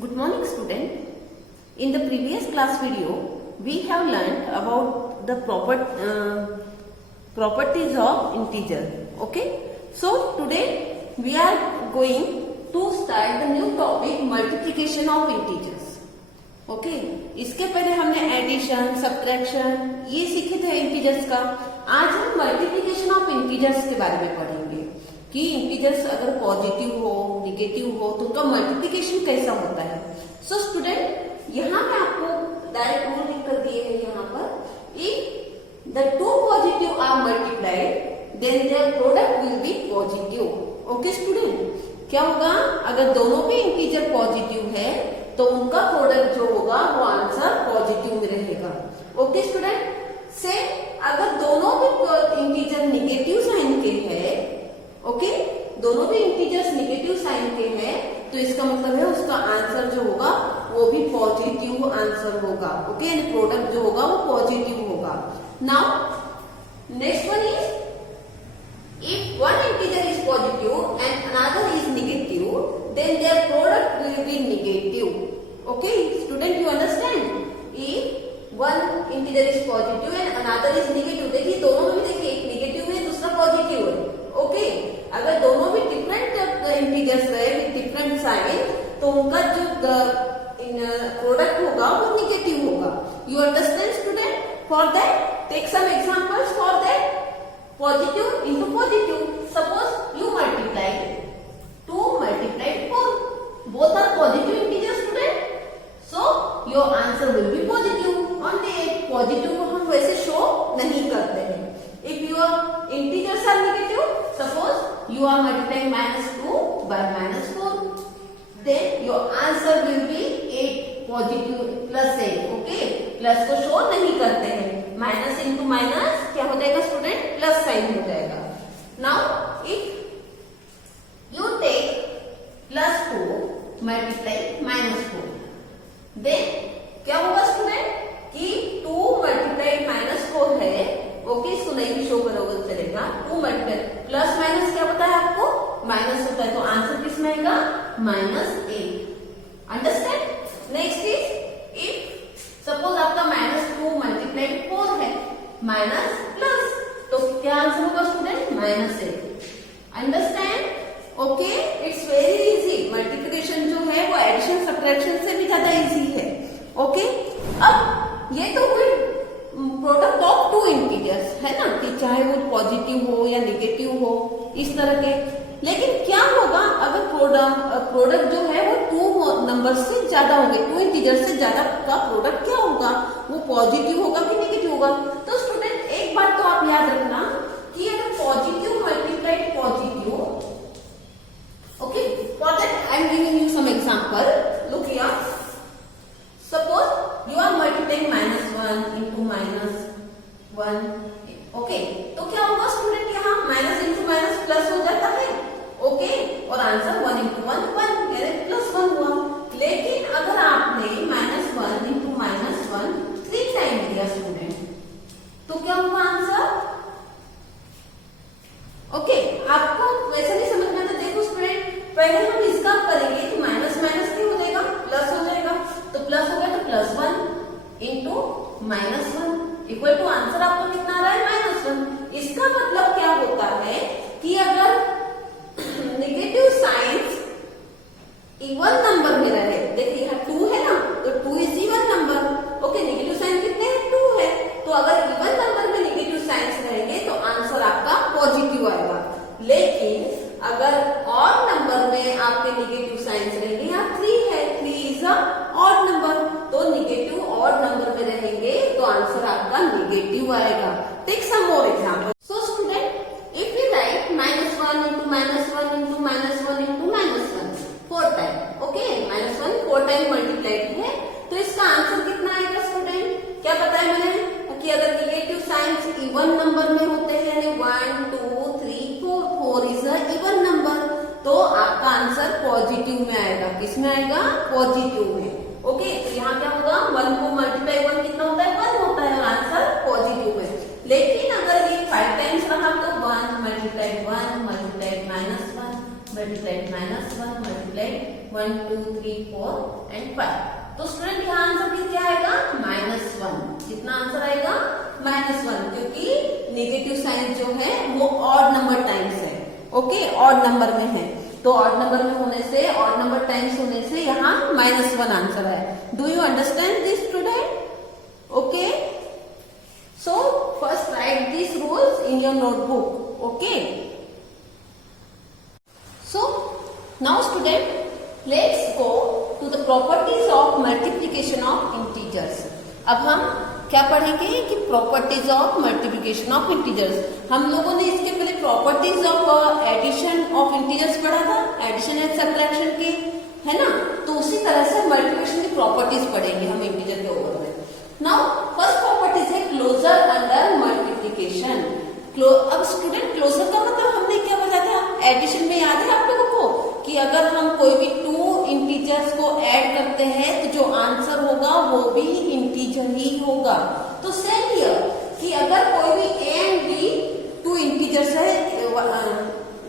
Good morning student. In the previous class video, we have learned about the properties of integer. Okay. So today we are going to start the new topic multiplication of integers. Okay इसके पहले हमने addition subtraction ये सीखे थे integers का। आज हम multiplication of integers के बारे में पढ़ेंगे कि इंटीजर्स अगर पॉजिटिव हो निगेटिव हो तो उनका मल्टीप्लिकेशन कैसा होता है। सो स्टूडेंट यहाँ पे आपको डायरेक्ट रूल लिख कर दिए हैं यहाँ पर, if the two positive are multiplied then their product will be positive. Okay student, क्या होगा अगर दोनों भी इंटीजर पॉजिटिव है तो उनका प्रोडक्ट जो होगा वो आंसर पॉजिटिव में रहेगा। ओके स्टूडेंट, से अगर दोनों भी इंटीजर निगेटिव साइन के हैं, ओके दोनों भी इंटीजर्स निगेटिव साइन के हैं तो इसका मतलब है उसका आंसर जो होगा वो भी पॉजिटिव आंसर होगा। ओके यानी प्रोडक्ट जो होगा वो पॉजिटिव होगा। Now next one is if one integer is positive and another is negative, then their product will be negative. Okay, student, you understand? If one integer is positive and another is negative, देखिए दोनों में देखिए एक negative है दूसरा positive है। Okay, अगर दोनों भी डिफरेंट इंटीजर्स रहे विद डिफरेंट साइन तो उनका जो प्रोडक्ट होगा वो नेगेटिव होगा। You understand student? For that take some examples for that. Positive into positive. Suppose you multiply 2 multiplied 4. Both are positive integers student. So your answer will be positive. Only एक positive को हम वैसे show नहीं करते हैं. If your integers are negative, suppose you are multiplying -2 by -4, then your answer will be 8 positive plus 8. Okay, plus को show नहीं करते हैं. माइनस इंटू माइनस क्या हो जाएगा स्टूडेंट? प्लस साइन हो जाएगा। Now if you take +2 multiply -4 then क्या होगा स्टूडेंट कि 2 मल्टीप्लाई -4 है। ओके, इसको नहीं भी शो करोगे चलेगा। 2 मल्टीप्लाई प्लस माइनस क्या होता है आपको? माइनस होता है, तो आंसर किस में आएगा? -8। Understand? Next is if suppose आपका -2 मल्टीप्लाई 4 है माइनस प्लस, तो क्या आंसर होगा student? -8। Understand? Okay, it's very easy. Multiplication जो है वो एडिशन सब्ट्रैक्शन से भी ज्यादा इजी है। ओके, अब ये तो हुई प्रोडक्ट ऑफ टू इंटीजर्स है ना, कि चाहे वो पॉजिटिव हो या निगेटिव हो इस तरह के। लेकिन क्या होगा अगर प्रोडक्ट जो है वो 2 नंबर से ज्यादा होंगे, 2 इंटीजर से ज्यादा का प्रोडक्ट क्या होगा? वो पॉजिटिव होगा कि निगेटिव होगा? तो स्टूडेंट एक बात तो आप याद रखना कि अगर positive multiplied positive, okay, for that I am giving you some example. Look here, suppose you are multiplying -1 into -1। Okay, तो क्या होगा स्टूडेंट? यहाँ माइनस इंटू माइनस प्लस हो जाता है। ओके, और आंसर 1 इंटू 1 1 यानी +1 हुआ। लेकिन अगर आपने -1 इंटू -1 3 टाइम दिया स्टूडेंट, तो क्या होगा आंसर? ओके, आपको वैसे नहीं समझ में आता। देखो स्टूडेंट, पहले हम इसका करेंगे तो माइनस माइनस क्या हो जाएगा? प्लस हो जाएगा। तो प्लस हो गया तो +1 इंटू -1 इक्वल टू आंसर आपको कितना आ रहा है? -1। इसका मतलब क्या होता है कि अगर नेगेटिव साइंस इवन नंबर में रहे, देखिए यहाँ 2 है ना, तो 2 is even number. Okay, negative sign कितने हैं? 2 है। तो अगर इवन नंबर में नेगेटिव साइंस रहेंगे तो आंसर आपका पॉजिटिव आएगा। लेकिन अगर ऑड नंबर में आपके नेगेटिव साइंस रहेंगे, यहाँ 3 है, 3 इज अ ऑड नंबर, तो नेगेटिव ऑड नंबर में रहेंगे तो आंसर आपका नेगेटिव आएगा। Take some more example. So student, if we write -1 into -1 into -1 into -1 4 time, okay, -1 4 time multiplied है, तो इसका आंसर कितना आएगा स्टूडेंट? क्या पता है मैंने कि अगर निगेटिव साइंस इवन नंबर में होते हैं यानी 1 2 3 4 4 इज अ इवन नंबर, तो आपका आंसर पॉजिटिव में आएगा। किस में आएगा? पॉजिटिव में। ओके, तो यहाँ क्या होगा? 1 को मल्टीप्लाई 1 कितना होता है? 1 होता है, और आंसर पॉजिटिव है। लेकिन अगर ये 5 टाइम्स रहा तो 1 multiplied -1 multiplied -1 multiplied -1 multiplied 1 2 3 4 and 5। तो स्टूडेंट यहाँ आंसर क्या आएगा? -1। कितना आंसर आएगा? -1, क्योंकि नेगेटिव साइन जो है वो ऑड नंबर टाइम्स है। ओके, ऑड नंबर में है, तो ऑड नंबर में होने से, ऑड नंबर टाइम्स होने से यहाँ -1 आंसर है। Do you understand this student? Okay, so first write this rules in your notebook. Okay, so now student let's go to the properties of multiplication of integers. अब हम क्या पढ़ेंगे कि properties of multiplication of integers. हम लोगों ने इसके पहले properties of addition of integers पढ़ा था, एडिशन एंड सब्ट्रैक्शन के, है ना? तो उसी तरह से मल्टीप्लिकेशन की प्रॉपर्टीज पढ़ेंगे हम इंटीजर के ऊपर में। नाउ फर्स्ट प्रॉपर्टीज है क्लोजर अंडर मल्टीप्लिकेशन। अब स्टूडेंट क्लोजर का मतलब हमने क्या बताया था एडिशन में, याद है आप लोगों को कि अगर हम कोई भी 2 इंटीजर्स को ऐड करते हैं तो जो आंसर होगा वो भी इंटीजर ही होगा। तो सेम हियर कि अगर कोई भी ए एंड बी 2 इंटीजर्स है,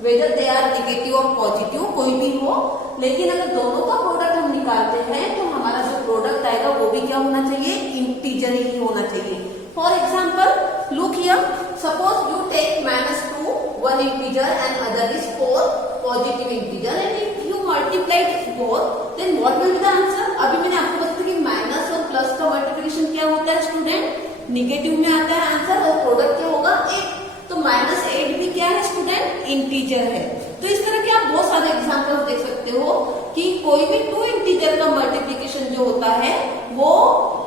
वेदर दे आर नेगेटिव और पॉजिटिव कोई भी हो, लेकिन अगर दोनों का प्रोडक्ट हम निकालते हैं तो हमारा जो प्रोडक्ट आएगा वो भी क्या होना चाहिए? इंटीजर ही होना चाहिए। For example look here, suppose you take -2 one integer and other is 4 positive integer and if you multiply both then what will be the answer? अभी मैंने आपको बताया कि माइनस और प्लस का मल्टीप्लिकेशन क्या होता है स्टूडेंट? नेगेटिव में आता है आंसर और प्रोडक्ट क्या होगा? 8। तो -8 भी क्या है स्टूडेंट? इंटीजर है। तो इस तरह के आप बहुत सारे एग्जांपल्स देख सकते हो कि कोई भी 2 इंटीजर का मल्टीप्लिकेशन जो होता है वो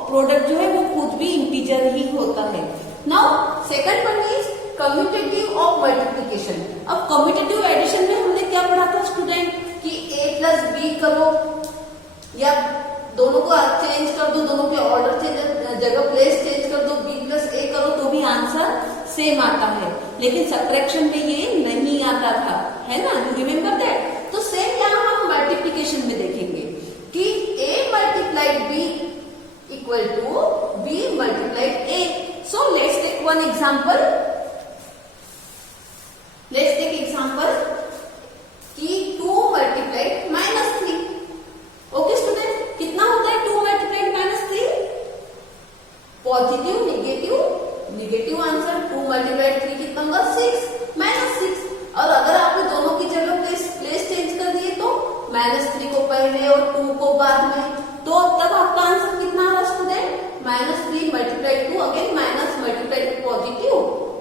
प्रोडक्ट जो है वो खुद भी इंटीजर ही होता है। Now second one is commutative of multiplication. अब कम्यूटेटिव एडिशन में हमने क्या पढ़ा था स्टूडेंट कि a प्लस बी करो या दोनों को चेंज कर दो, दोनों के ऑर्डर चेंज, जगह प्लेस चेंज कर दो, b प्लस a करो तो भी आंसर सेम आता है, लेकिन सब्ट्रैक्शन में ये नहीं आता था, है ना? You remember that? तो सेम यहाँ हम मल्टीप्लिकेशन में देखेंगे कि a multiplied b equal to b multiplied a। So let's take one example. Let's take example कि 2 multiplied -3। ओके स्टूडेंट, कितना होता है 2 multiplied -3? Positive, negative answer. 2 multiplied 3 कितना होगा? 6 -6। और अगर आपने दोनों की जगह प्लेस चेंज कर दिए तो -3 को पहले और 2 को बाद में, तो तब आपका आंसर कितना आ रहा student? -3 multiplied 2 again minus multiplied positive.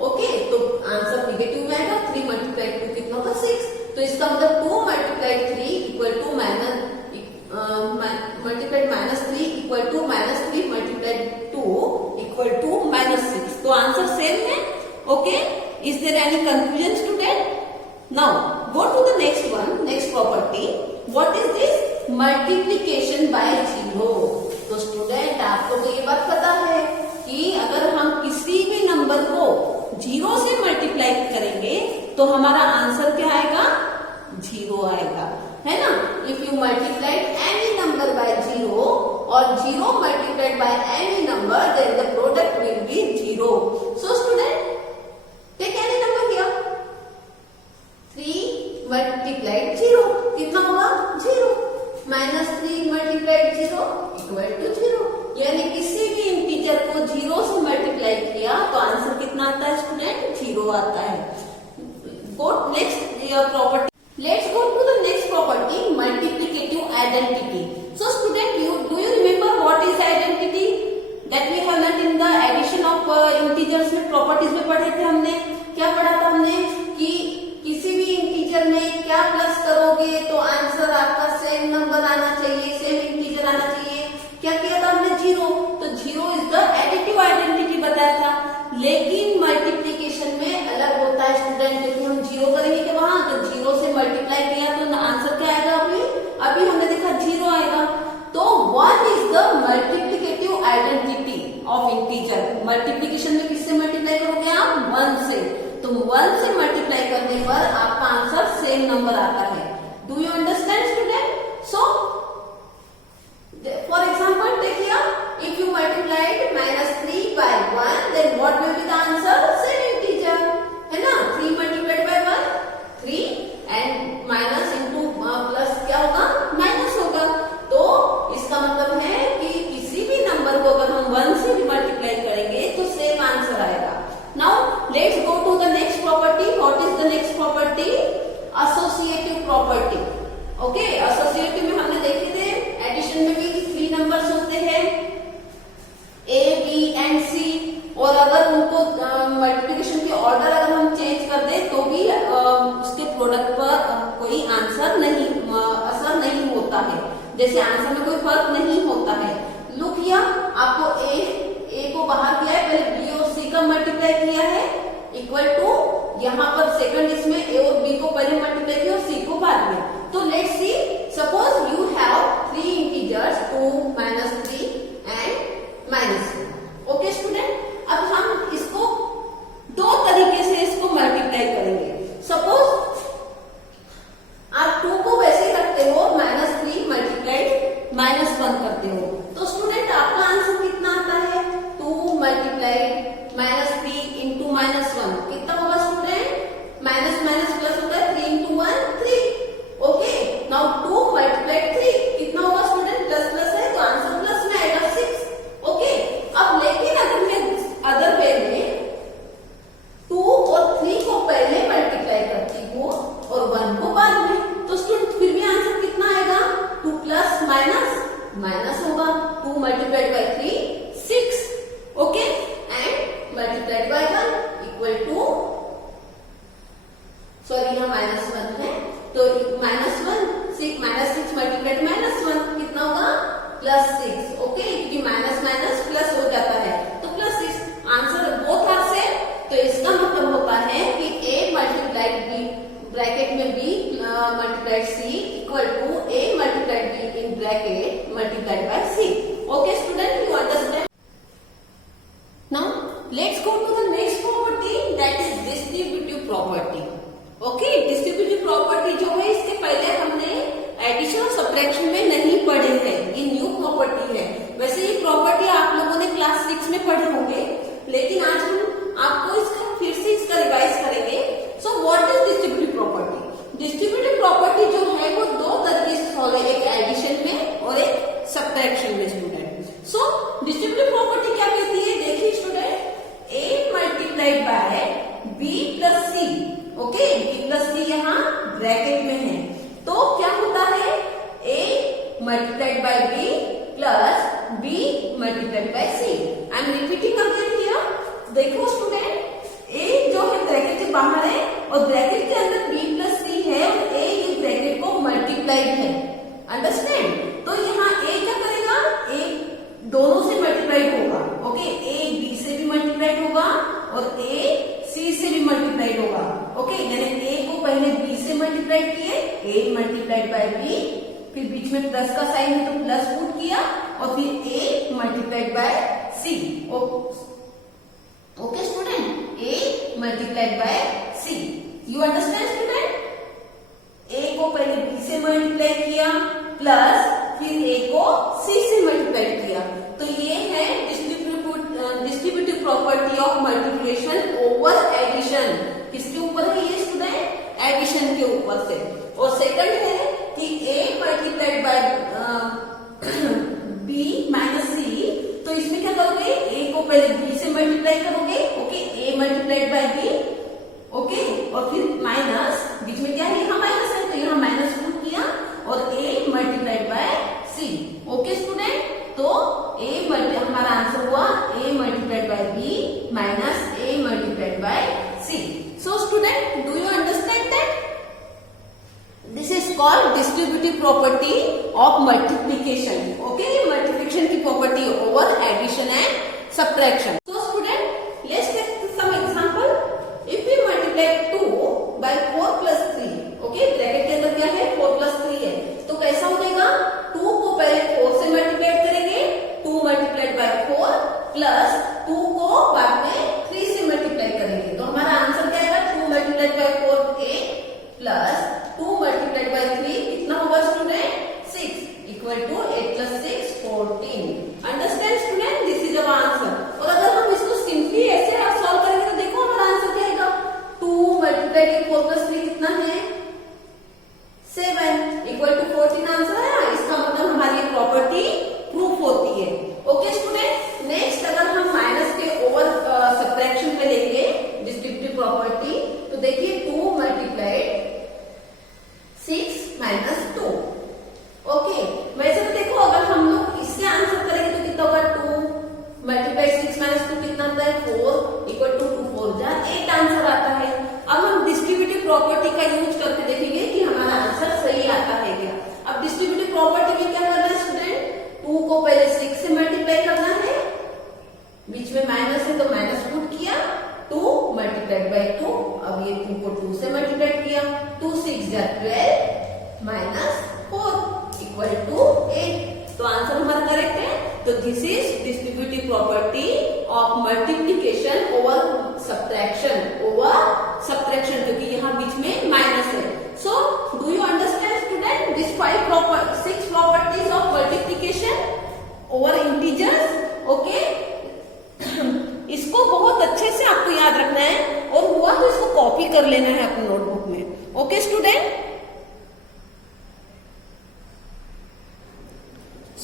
Okay, तो आंसर नेगेटिव में आएगा। 3 मल्टीप्लाइड 2 कितना होगा? 6। तो इसका मतलब 2 multiplied 3 equal to multiplied -3 equal to -3 multiplied 2 equal to -6। तो आंसर सेम है। Okay, is there any confusion student? Now go to the next one, next property. What is this? Multiplication by 0। तो स्टूडेंट आपको तो ये बात पता है कि अगर हम किसी भी नंबर को 0 से मल्टीप्लाई करेंगे तो हमारा आंसर क्या आएगा? 0 आएगा, है ना? If you multiplied any number by 0 और 0 multiplied by any number then the product will be 0। So student take any number here. 3 multiplied 0 कितना होगा? 0। -3 मल्टीप्लाइड 0 इक्वल टू 0। यानी किसी भी इंटीजर को 0 से मल्टीप्लाई किया तो आंसर कितना आता है स्टूडेंट? 0 आता है। Go next property, let's go to the next property, multiplicative identity. So student do you remember what is identity that we have learn in the addition of integers में? Properties में पढ़े थे हमने। क्या पढ़ा था हमने कि किसी भी इंटीजर में क्या प्लस करोगे तो आंसर आपका सेम नंबर आना चाहिए, सेम इंटीजर आना चाहिए। क्या किया था हमने? 0। तो 0 इज द एडिटिव आइडेंटिटी बताया था। लेकिन मल्टीप्लिकेशन में अलग होता है स्टूडेंट, क्योंकि हम 0 करेंगे कि वहां तो 0 से मल्टीप्लाई किया तो आंसर क्या आएगा? अभी हमने देखा 0 आएगा। तो 1 is the multiplicative identity of integer. Multiplication में किससे मल्टीप्लाई करोगे आप? 1 से। तो 1 से मल्टीप्लाई करने पर आपका आंसर सेम नंबर आता है। Do you understand student? So for example take here, if you multiplied -3 by 1 then what will be the answer? Same integer, है ना? 3 multiplied by 1 3 and minus into plus क्या होगा? -1। जैसे आंसर में कोई फर्क नहीं होता है। लुक हियर, आपको ए को बाहर किया है, पहले बी और सी का मल्टीप्लाई किया है इक्वल टू, यहाँ पर सेकंड इसमें ए और बी को पहले मल्टीप्लाई किया और सी को बाद में। तो let's see, suppose you have 3 integers 2, -3 and -1। Okay student, अब हम इसको दो तरीके से इसको मल्टीप्लाई करेंगे। सपोज आप 2 को वैसे रखते हो, -3 मल्टीप्लाइड -1 करते हो, तो स्टूडेंट आपका आंसर कितना आता है? 2 मल्टीप्लाइड -3 इंटू -1 कितना होगा स्टूडेंट? माइनस माइनस प्लस होता है, 3 इंटू 1 3। ओके, नाउ 2 मल्टीप्लाइड 3 कितना होगा स्टूडेंट? प्लस प्लस है तो आंसर प्लस में आएगा 6। ओके, अब लेकिन अगर मैं अदर वे में 2 और 3 को पहले मल्टीप्लाई करती हूँ और 1 को बाद में, तो स्टूडेंट फिर भी आंसर कितना आएगा? 2 प्लस माइनस माइनस होगा, 2 multiplied by 3 6। Okay, and multiplied by 1 equal to, sorry यहाँ -1 है तो -1 6 मल्टीप्लाइड -1 कितना होगा? +6। ओके, क्योंकि माइनस माइनस प्लस हो जाता है तो +6 आंसर बोथ आर सेम। तो इसका मतलब होता है कि a मल्टीप्लाइड b ब्रैकेट में b multiplied c equal to a multiplied b in bracket multiplied by c। Okay student, you understand? Now let's go to the next property, that is distributive property. Okay, distributive property जो है इसके पहले हमने addition और subtraction में नहीं पढ़े हैं, ये न्यू प्रॉपर्टी है। वैसे ये प्रॉपर्टी आप लोगों ने क्लास 6 में पढ़े होंगे, लेकिन आज हम आपको इसका फिर से इसका रिवाइज करेंगे। So what is distributive property? Distributive property जो है वो दो तरीके से सॉल्व है, एक एडिशन में और एक सब्ट्रैक्शन में स्टूडेंट। सो डिस्ट्रीब्यूटिव प्रॉपर्टी क्या कहती है? देखिए student, a multiplied by b plus c। Okay, b plus c यहाँ ब्रैकेट में है, तो क्या होता है? a multiplied by b plus b multiplied by c। I am repeating again here. देखो स्टूडेंट, a जो है ब्रैकेट के बाहर है और ब्रैकेट के अंदर b प्लस c है और a इस ब्रैकेट को मल्टीप्लाइड है। अंडरस्टैंड? तो यहाँ a क्या करेगा? a दोनों से मल्टीप्लाइड होगा। ओके, a b से भी मल्टीप्लाइड होगा और a c से भी मल्टीप्लाइड होगा। ओके, यानी a को पहले b से मल्टीप्लाइड किए, a मल्टीप्लाइड बाय b, फिर बीच में प्लस का साइन है तो प्लस पुट किया और फिर a multiplied by c। Okay student, a multiplied by c। You understand student? a को पहले b से मल्टीप्लाई किया प्लस फिर a को c से मल्टीप्लाई किया, तो ये है distributive property of multiplication over addition. किसके ऊपर है ये स्टूडेंट? एडिशन के ऊपर से। और सेकंड है कि a multiplied by b minus c, तो इसमें क्या करोगे? a को पहले b से मल्टीप्लाई करोगे। Okay, a multiplied by b। Okay, और फिर माइनस, बीच में क्या है? यहाँ माइनस है तो यहाँ माइनस पुट किया और a multiplied by c। Okay student, तो हमारा आंसर हुआ a multiplied by b minus a multiplied by c। So student, do you understand that? This is called distributive property of multiplication. Okay, multiplication की property over addition and subtraction. So student, let's take some example. If we multiply 2 by 4 plus 3, okay, bracket के अंदर क्या है? 4 plus 3 है, तो कैसा हो जाएगा? 2 को पहले 4 से मल्टीप्लाई करेंगे, 2 मल्टीप्लाइड बाय 4 प्लस 2 को बाद में 3 से मल्टीप्लाई करेंगे, तो हमारा आंसर क्या आएगा? 2 multiplied by 4 8 plus 2 multiplied by 3 कितना होगा student? 6 equal to 8 plus 6 14। Understand student? This is our answer. और अगर हम इसको सिंपली ऐसे सॉल्व करेंगे तो देखो हमारा आंसर क्या आएगा? 2 तो this is distributive property of multiplication over subtraction, क्योंकि यहाँ बीच में माइनस है. So do you understand student this 6 properties of multiplication over integers? Okay, इसको बहुत अच्छे से आपको याद रखना है और हुआ तो इसको कॉपी कर लेना है अपने नोटबुक में. Okay student?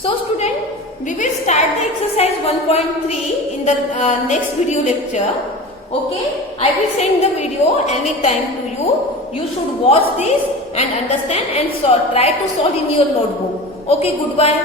So student, we will start the exercise 1.3 in the next video lecture. Okay, I will send the video anytime to you. You should watch this and understand and try to solve in your notebook. Okay, goodbye.